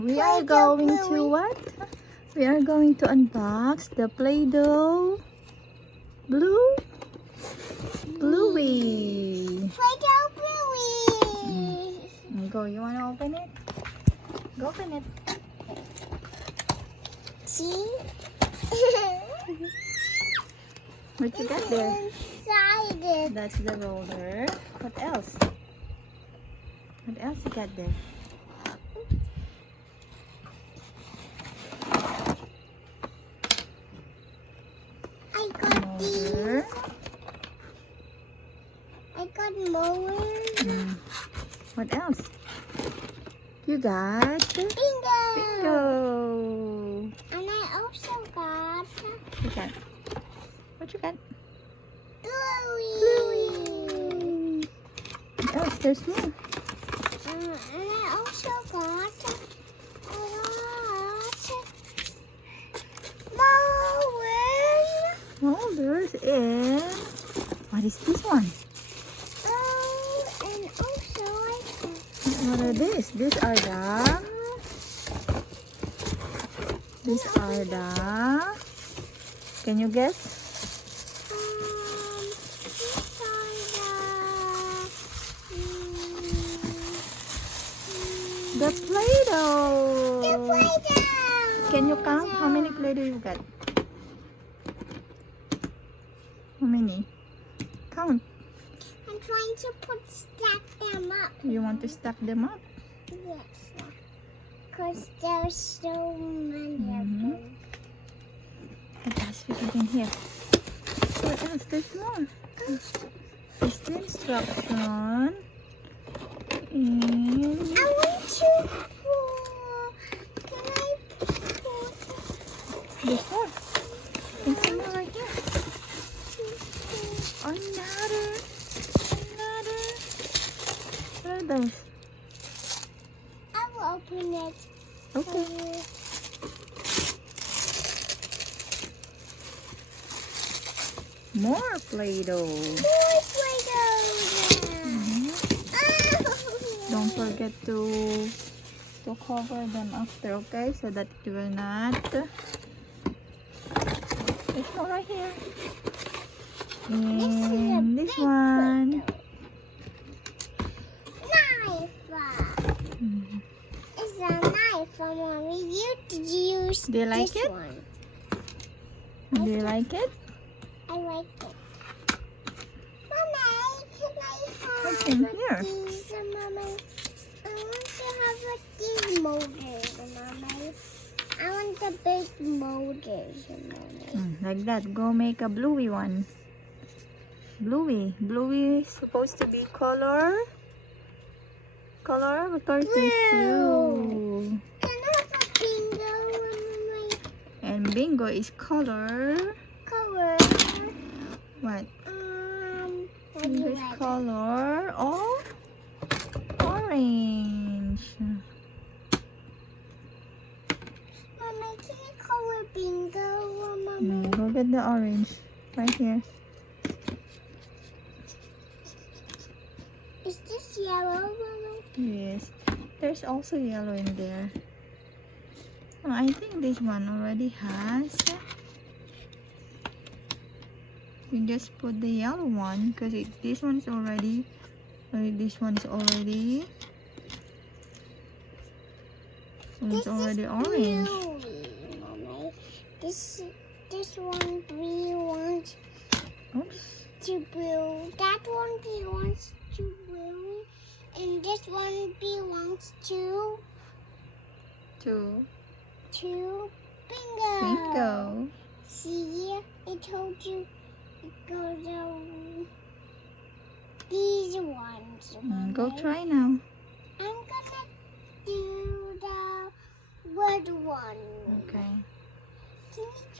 We are going to what? We are going to unbox the Play-Doh Bluey. Play-Doh Bluey. Go, you want to open it? Go open it. See? What you got there? Inside it. That's the roller. What else? What else you got there? I got Motor. these. I got more. What else? You got Bingo. bingo. And I also got What you got? What you got? Bluey. What else? There's more. And I also got Molders and what is this one? and also I got What are these? These are the. Can you guess? these are The Play-Doh. the Play-Doh. Can you count how many Play-Doh you got? How many? Count. I'm trying to stack them up. You want to stack them up? Yes. Because there's so many of them. What else we got in here? What else? There's more. There's the instruction. And I want to can I put there's more. And some more right here. Another. What are those? I will open it. Okay. More Play-Doh. More Play-Doh. Don't forget to cover them after, okay? So that you will not. There's more right here. And this one. Knife. It's a knife, Mommy. You use Do you like this it? one. Do you like it? I like it. Mommy, can I have What's in here? these, Mommy? I want to have these motors, Mommy. I want the big motors, Mommy. Like that. Go make a Bluey one. Bluey. Bluey is supposed to be color. Color? What color is this? Blue. Can I have a bingo, Mommy? And bingo is color. Color. What? Maybe This red. color of orange. Mommy, can you color bingo, Mommy? Go get the orange right here. Is this yellow, Mommy? Yes. There's also yellow in there. Oh, I think this one already has. You just put the yellow one because this one is already. This one is already. It's already orange. Bluey, Mommy. This one belongs Oops. to blue. That one belongs to blue, and this one belongs to bingo. Bingo. See, I told you it goes on these ones. Go Mommy. try now. I'm gonna do the red one. Okay. Can you